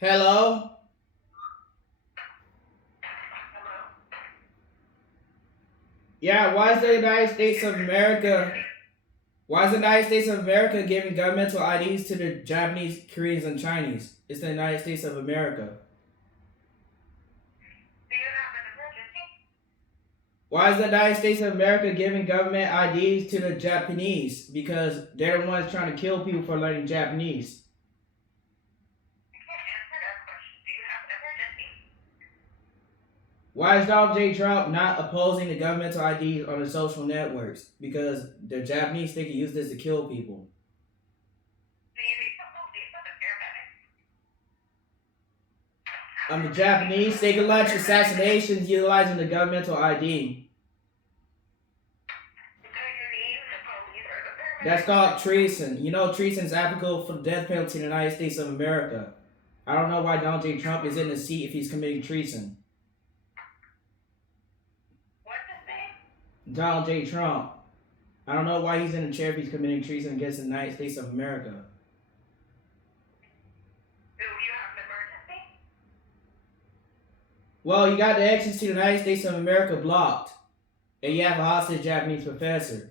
Hello? Yeah, why is the United States of America giving governmental IDs to the Japanese, Koreans, and Chinese? It's the United States of America. Why is the United States of America giving government IDs to the Japanese? Because they're the ones trying to kill people for learning Japanese. Why is Donald J. Trump not opposing the governmental IDs on the social networks? Because the Japanese think he used this to kill people. The Japanese, they can launch assassinations utilizing the governmental ID. That's called treason. You know, treason is applicable for the death penalty in the United States of America. I don't know why Donald J. Trump is in the seat if he's committing treason. Donald J. Trump. I don't know why he's in the chair if he's committing treason against the United States of America. Well, you got the exits to the United States of America blocked, and you have a hostage Japanese professor.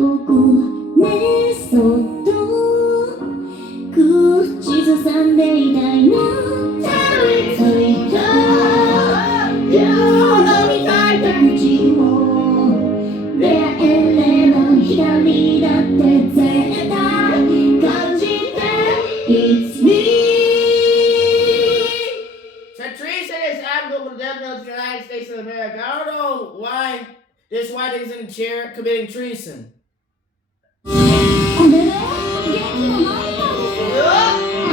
横ねそっと口ずさんでいたいなたどり着いた今日飲みたい口を出会えれば光だって絶対感じて It's me So Treason is applicable for the death penalty in the United States of America. I don't know why this white is in the chair committing treason. あれれ元気もないから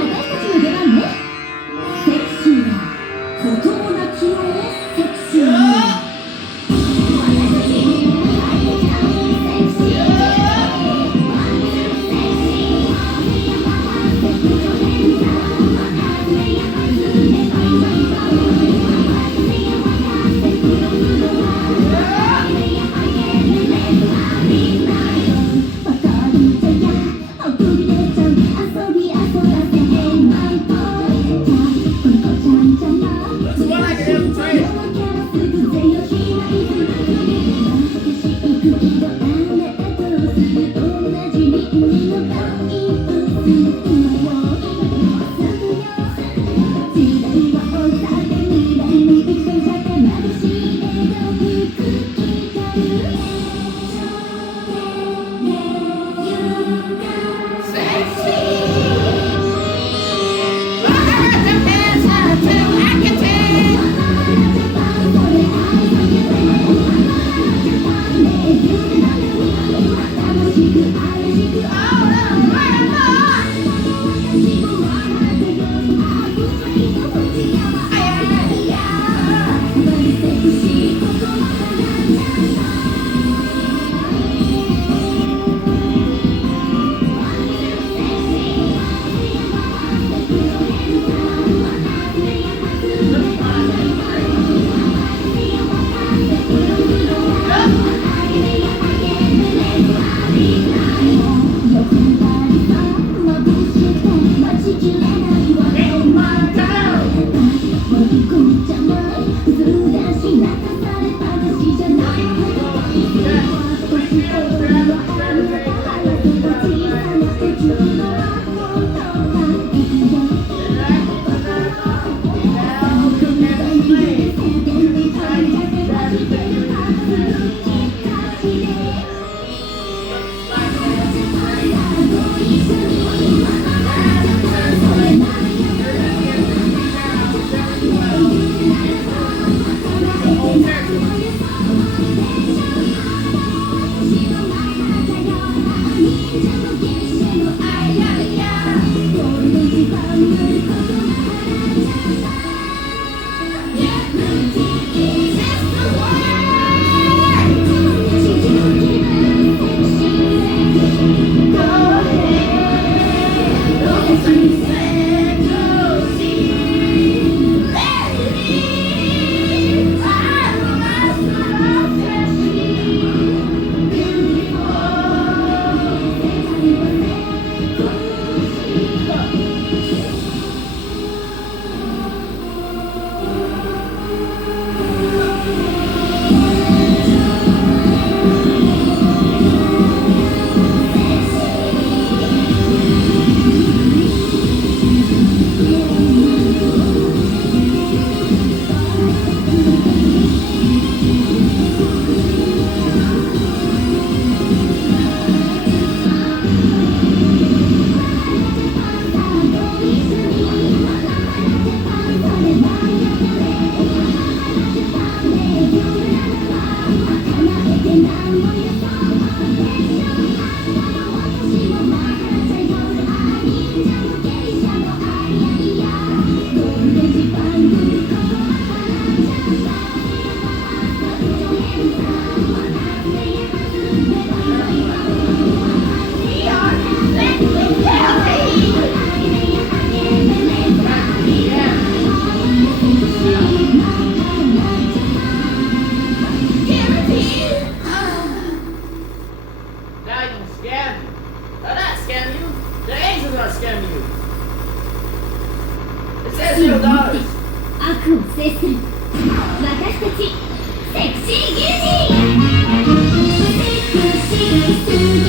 私たちの出番ねセクシーな子供泣きをセクシーに悪を制する私たちセクシーギルティーセクシーすぎ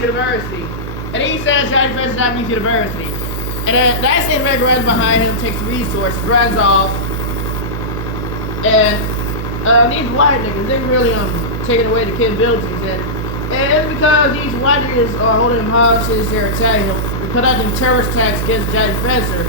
University. And he says Johnny Fresh Japanese University. And then that same nigga runs behind him, takes the resources, runs off. And these white niggas, they really taking away the capabilities. And it's because these white niggas are holding him hostage, they're attacking him, they're conducting terrorist attacks against Johnny Spencer.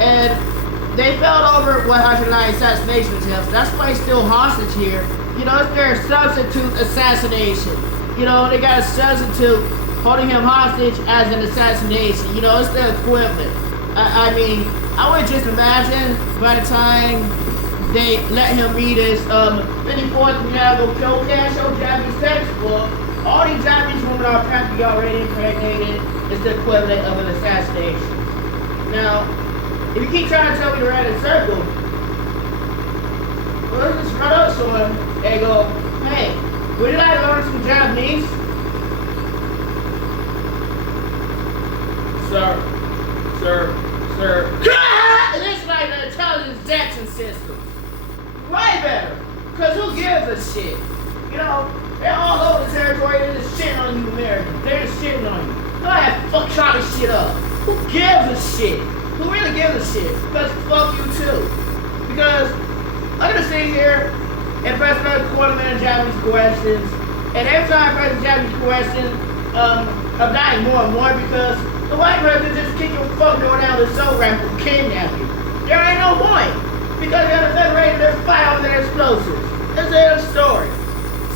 And they failed over 109 assassination attempts. That's why he's still hostage here. You know, it's their substitute assassination. You know, they got a substitute holding him hostage as an assassination. You know, it's the equivalent. I mean, I would just imagine by the time they let him read his 54th Chicago show Japanese textbook, all these Japanese women are practically already impregnated. It's the equivalent of an assassination. Now, if you keep trying to tell me to run in a circle, well, let's just run up to him and go, hey, would you like to learn some Japanese? Sir. And it's like the intelligence detection system. Way better. Because who gives a shit? You know, they're all over the territory, they're just shitting on you Americans. They're just shitting on you. Go ahead, fuck try this shit up. Who gives a shit? Who really gives a shit? Because fuck you too. Because I'm gonna sit here and press another quarter minute Japanese questions. And every time I press a Japanese question, I'm dying more and more because the white person just kick your fucking door down the soul ramp and kidnap you. There ain't no point. Because they're the Federation, they're fighting over their explosives. That's their story.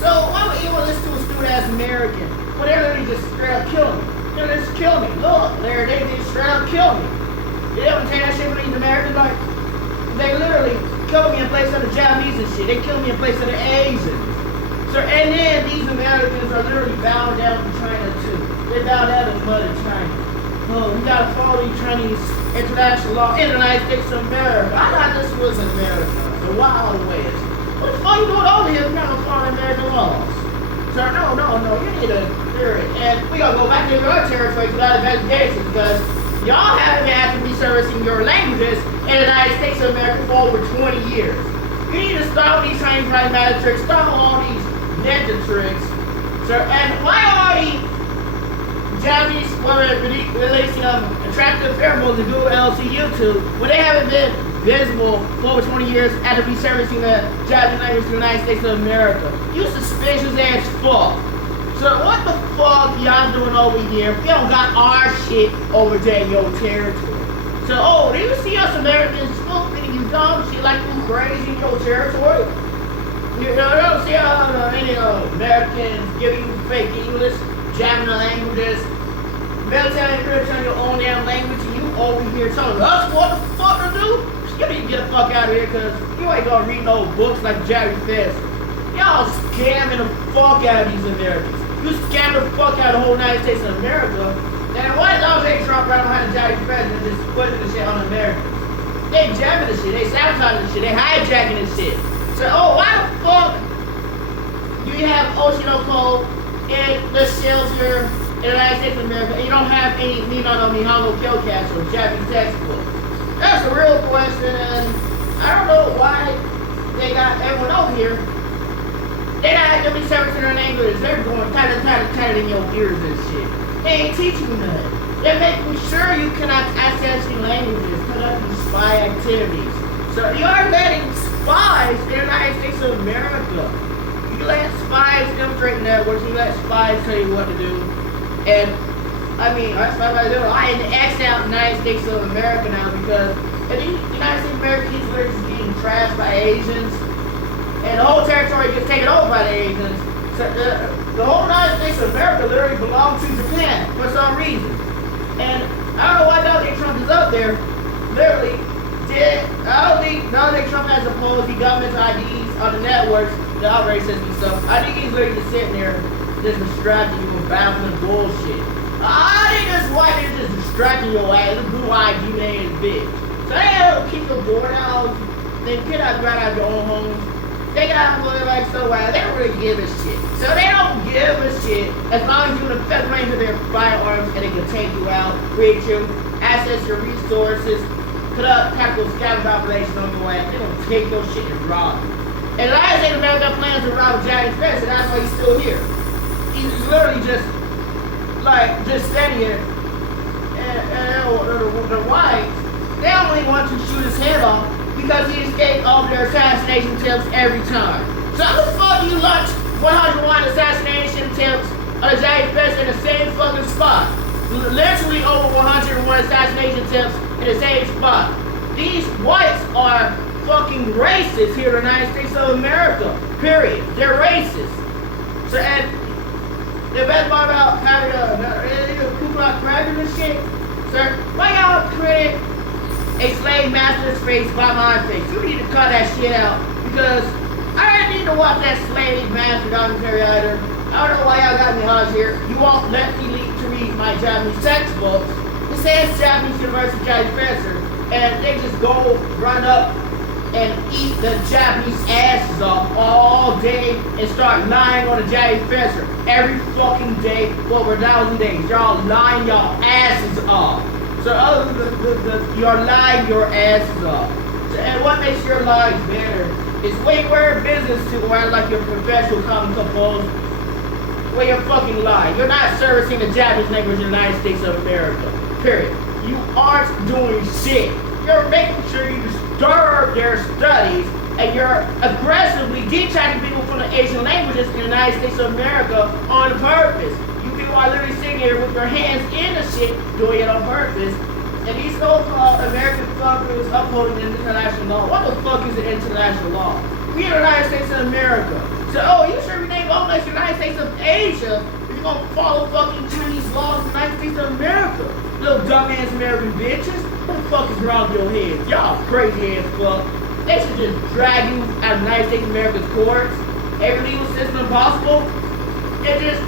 So why would anyone listen to a stupid ass American when they're literally just straight up killing me? They're just killing me. Look, they just straight up kill me. They don't take that shit with these Americans like they literally kill me in place of the Japanese and shit. They kill me in place of the Asians. So and then these Americans are literally bowing down to China too. They bow down to the mother China. Oh, we gotta follow these Chinese international law in the United States of America. I thought this was America, the Wild West. What the fuck you doing over here if you're not following American laws? Sir, no, you need to clear it. And we gotta go back to your territory without investigation because y'all haven't had to be servicing your languages in the United States of America for over 20 years. You need to stop these Chinese pragmatic tricks, stop all these ninja tricks. Sir, and why are the Japanese releasing attractive pheromones to Google LLC YouTube when they haven't been visible for over 20 years after be servicing the Japanese language to the United States of America? You suspicious ass fuck. So what the fuck y'all doing over here if you don't got our shit over there in your territory? So, do you see us Americans spoofing you dumb shit like you crazy in your territory? You don't see any Americans giving you fake English, jamming the languages, military encryption on your own damn language, and you over here telling us what the fuck to do? You need to get the fuck out of here, cause you ain't gonna read no books like Jerry Fest. Y'all scamming the fuck out of these Americans. You scam the fuck out of the whole United States of America. And why is Donald Trump right behind the Jerry Fest and just putting the shit on Americans? They jamming the shit, they sabotaging the shit, they hijacking the shit. So, why the fuck do you have Oshinoko in the shelter in the United States of America and you don't have any Nihongo Kyokatsu or Japanese textbooks? That's a real question, and I don't know why they got everyone over here. They're not going to be servicing their language. They're going kind of in your ears and shit. They ain't teaching you nothing. They're making sure you cannot access these languages, conducting spy activities. So you are letting spies in the United States of America. You let spies infiltrate networks. You let spies tell you what to do. And I mean, I X out the United States of America now because the United States of America is literally just getting trashed by Asians. And the whole territory gets taken over by the Asians. So the whole United States of America literally belongs to Japan for some reason. And I don't know why Donald Trump is up there. Literally, I don't think Donald Trump has opposed the government's IDs on the networks, the operating system and stuff. I think he's literally just sitting there, just distracting you and bouncing bullshit. I think this white is just distracting your ass. This blue-eyed human ass bitch. So they don't keep your door down. They get out right out your own homes. They got to look like so wild. They don't really give a shit. So they don't give a shit as long as you're in the federal range of their firearms and they can take you out, reach you, access your resources, conduct tactical scavenge operations on your ass. They're going to take your shit and rob you. And the United States of America got plans to rob Japanese Fest, and that's why he's still here. He's literally just standing here. And the whites, they only want to shoot his head off because he escaped all of their assassination attempts every time. So how the fuck do you launch 101 assassination attempts on a Japanese president in the same fucking spot? Literally over 101 assassination attempts in the same spot. These whites are fucking racist here in the United States of America. Period. They're racist. So and the best part about having a Ku Klux Klan and shit, sir, why y'all create a slave master's face by my face? You need to cut that shit out because I didn't need to watch that slave master documentary either. I don't know why y'all got me on here. You won't let me read my Japanese textbooks. It says Japanese University Japanese professor, and they just go run up and eat the Japanese asses off all day and start lying on the Japanese professor every fucking day for over 1,000 days. Y'all lying y'all asses off. So other than you're lying your asses off. So, and what makes your lies better is when you wear business to wear like your professional common composed, where you're fucking lying. You're not servicing the Japanese language in the United States of America. Period. You aren't doing shit. You're making sure you disturb their studies and you're aggressively detaching people from the Asian languages in the United States of America on purpose. You people are literally sitting here with your hands in the shit, doing it on purpose. And these so-called American fuckers upholding international law. What the fuck is an international law? We in the United States of America. So, oh, you sure rename all like the United States of Asia if you're gonna follow fucking Chinese laws in the United States of America? Little dumbass American bitches. What the fuck is wrong with your heads? Y'all crazy ass fuck. They should just drag you out of the United States of America's courts, every legal system possible, and just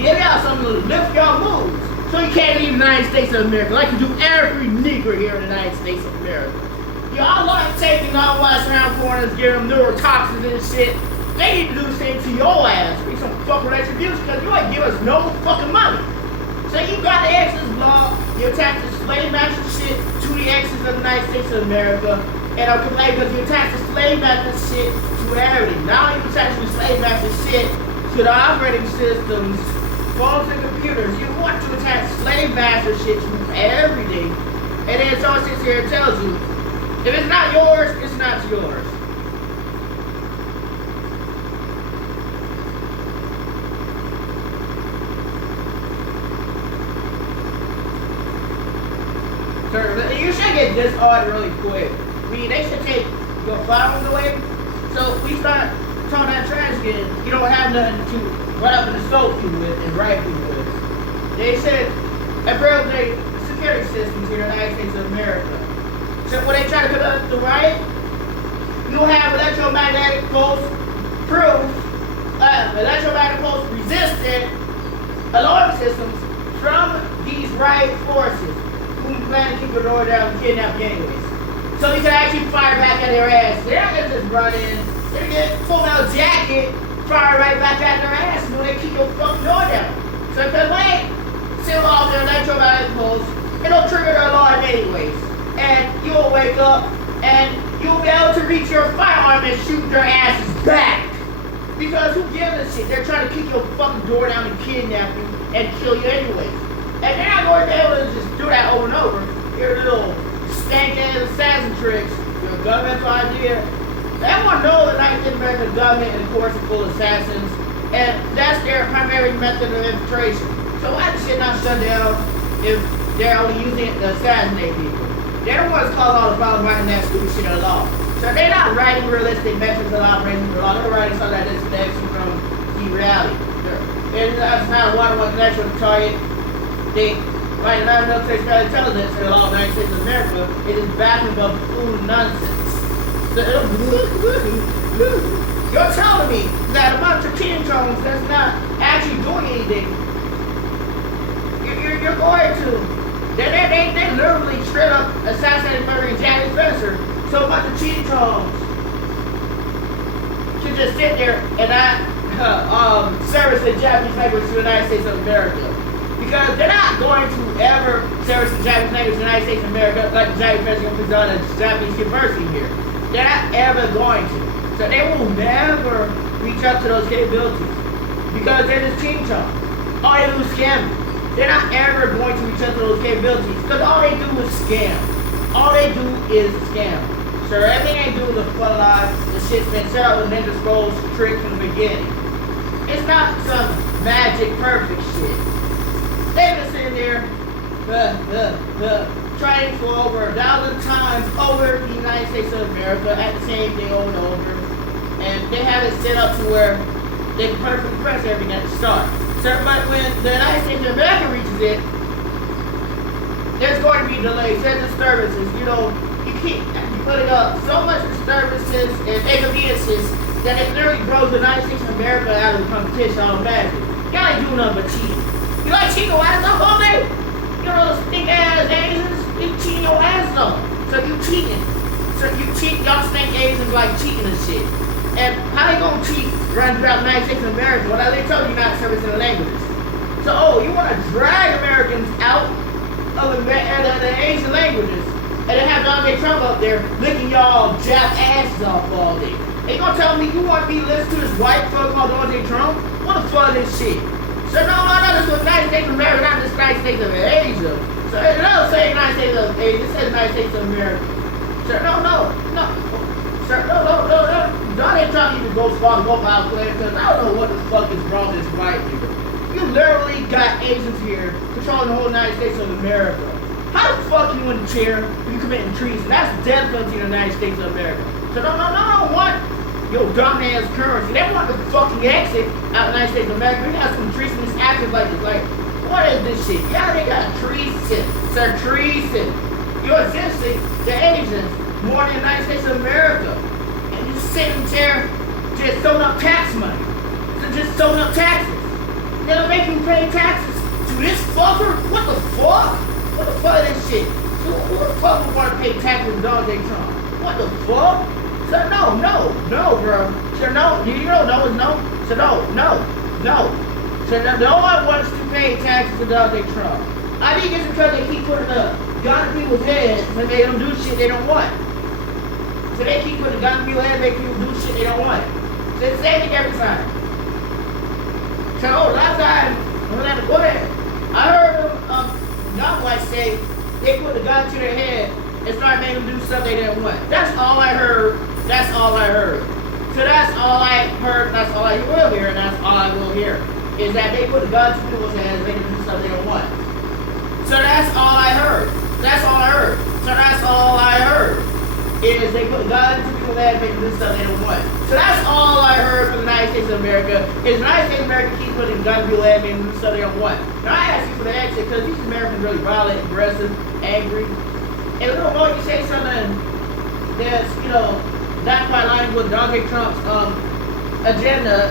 give y'all something to lift y'all moves. So you can't leave the United States of America like you do every nigger here in the United States of America. Y'all like taking all white around corners, giving them neurotoxins and shit. They need to do the same to your ass. Be some fucking retribution because you ain't give us no fucking money. So you got the Exodus blog, you attacked the slave master shit to the Exodus of the United States of America, and I'm complaining because you attacked the slave master shit to everything. Now you attack the slave master shit to the operating systems, phones and computers. You want to attack slave master shit to everything. And then someone sits here and tells you, if it's not yours, it's not yours. So you should get this order really quick. I mean, they should take your firearms away. So we start talking that trash again. You don't have nothing to run up and assault you with and rape you with. They said improve the security systems here in the United States of America. So when they try to conduct the riot, you have electromagnetic pulse proof, electromagnetic pulse resistant alarm systems from these riot forces who plan to keep the door down and kidnap you anyways. So you can actually fire back at their ass. They're not gonna just run in. They're gonna get full out jacket, fire right back at their ass when they keep your fucking door down. So if they wait, seal off their electromagnetic pulse, it'll trigger their alarm anyways. And you'll wake up and you'll be able to reach your firearm and shoot their asses back. Because who gives a shit? They're trying to kick your fucking door down and kidnap you and kill you anyways. And they're not going to be able to just do that over and over. Your little stank-ass assassin tricks, your governmental idea. Everyone knows the United States American government and of course is full of assassins. And that's their primary method of infiltration. So why does shit not shut down if they're only using it to assassinate people? They're the ones causing all the problems writing that stupid shit in the law. So they're not writing realistic metrics of operating the law. They're writing something that disconnects you from the reality. It's not a one-on-one connection with the target. They write another military strategy intelligence in the law of the United States of America. It is backing up food nonsense. So you're telling me that a bunch of teen drones that's not actually doing anything. You're going to. They literally straight up assassinated murdering Japanese Spencer. So a bunch of cheating drones should just sit there and not service the Japanese language to the United States of America. Because they're not going to ever service the Japanese language to the United States of America like the Japanese president puts on a Japanese university here. They're not ever going to. So they will never reach up to those capabilities. Because they're just cheating drones. All they do is scam you. They're not ever going to reach up to those capabilities. Because all they do is scam. All they do is scam. So everything they do is a full lie. The shit's been set up with Ninja Scrolls trick from the beginning. It's not some magic perfect shit. They've been sitting there trying for over 1,000 times over the United States of America at the same thing over and over. And they have it set up to where they can perfectly press everything at the start. So, but when the United States of America reaches it, there's going to be delays, there's disturbances. You know, you keep putting up so much disturbances and inconveniences that it literally throws the United States of America out of the competition automatically. Y'all ain't doing nothing but cheating. You like cheating your ass off all day? You know those stink ass Asians? You cheating your ass off. So you cheating. So you cheat, y'all stink Asians like cheating and shit. And how they gonna cheat running throughout the United States of America when they told you not servicing the languages? So, you wanna drag Americans out of the Asian languages and then have Donald J. Trump up there licking y'all Jap asses off all day. And you gonna tell me you want me to listen to this white fuck called Donald J. Trump? What the fuck is this shit? So no, this was United States of America, not the United States of Asia. So it doesn't say United States of Asia, it says United States of America. So no. Sir, no. Don't ain't trying to even go small, go out there, because I don't know what the fuck is wrong with this white nigga. You literally got Asians here controlling the whole United States of America. How the fuck you in the chair if you committing treason? That's the death penalty in the United States of America. So no, what? Yo, dumbass currency. They want the fucking exit out of the United States of America. We got some treasonous actors like this. Like, what is this shit? Yeah, they got treason. Sir, treason. You're existing the Asians more than the United States of America. And you sitting there just throwing up tax money. So just throwing up taxes. They'll make you pay taxes to this fucker? What the fuck? What the fuck is this shit? So who the fuck would want to pay taxes to Donald J. Trump? What the fuck? So no, bro. So no, you know no is no. So no. So no one wants to pay taxes to Donald J. Trump. I think it's because they keep putting a gun in people's heads and they don't do shit they don't want. So they keep putting a gun in people's heads and make people do shit they don't want. So it's the same thing every time. So last time, go ahead. I heard young whites say they put a gun to their head and started making them do stuff they didn't want. That's all I heard. So that's all I heard. That's all I will hear, and that's all I will hear. Is that they put a gun to people's heads and make them do stuff they don't want. So that's all I heard. So that's all I heard. Is they put guns to people's heads and make them do stuff they don't want. So that's all I heard from the United States of America. Is the United States of America keep putting guns to people's heads and making them do stuff they don't want. Now I ask you for the exit because these Americans are really violent, aggressive, angry. And a little more you say something that's, not quite aligned with Donald J. Trump's agenda,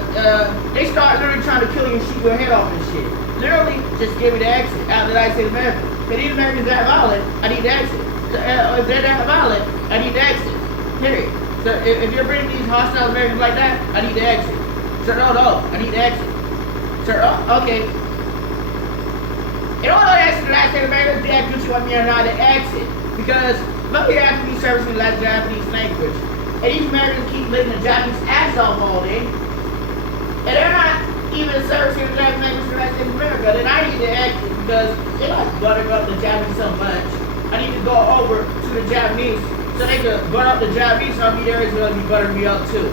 they start literally trying to kill you and shoot your head off and shit. Literally, just give me the exit out of the United States of America. If these Americans that violent, I need the exit. So, if they're that violent, I need the exit. Period. So if you're bringing these hostile Americans like that, I need the exit. So no, I need the exit. So okay. In order to exit the United States of America, they have to want me to know how to exit. Because look here, I have to be servicing the Japanese language. And these Americans keep living the Japanese ass off all day. And they're not even servicing the Japanese language in the United States of America. Then I need to exit because they like buttering up the Japanese so much. I need to go over to the Japanese so they can butter up the Japanese so I'll be there as well as be buttering me up too.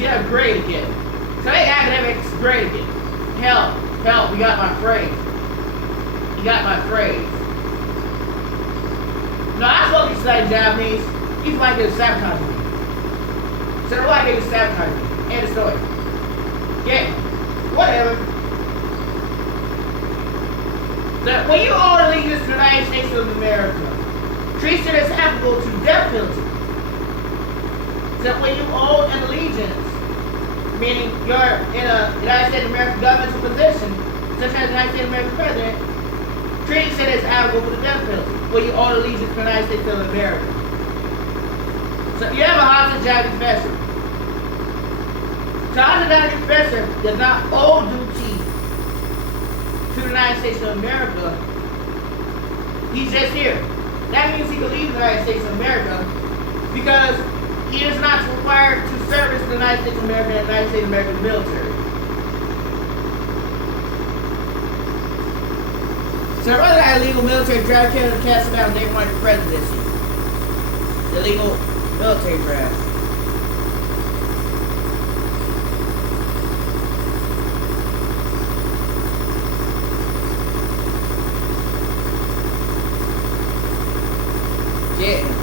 Yeah, great again. Today academics great again. Help, you got my phrase. No, I supposed to be studying Japanese. You might get sabotaging me. So why get sabotaging me? End of story. Yeah, whatever. So when you owe allegiance to the United States of America, treason is applicable to death penalty. So when you owe an allegiance, meaning you're in a United States of America governmental position, such as the United States of America president, treason is applicable for the death penalty, when you owe allegiance to the United States of America. So you have a hostage Japanese professor. So hostage Japanese professor does not owe duty to the United States of America. He's just here. That means he can leave the United States of America because he is not required to service the United States of America and the United States of American military. So rather than illegal military draft candidate cast about day one of the presidency. Illegal military draft. Yeah.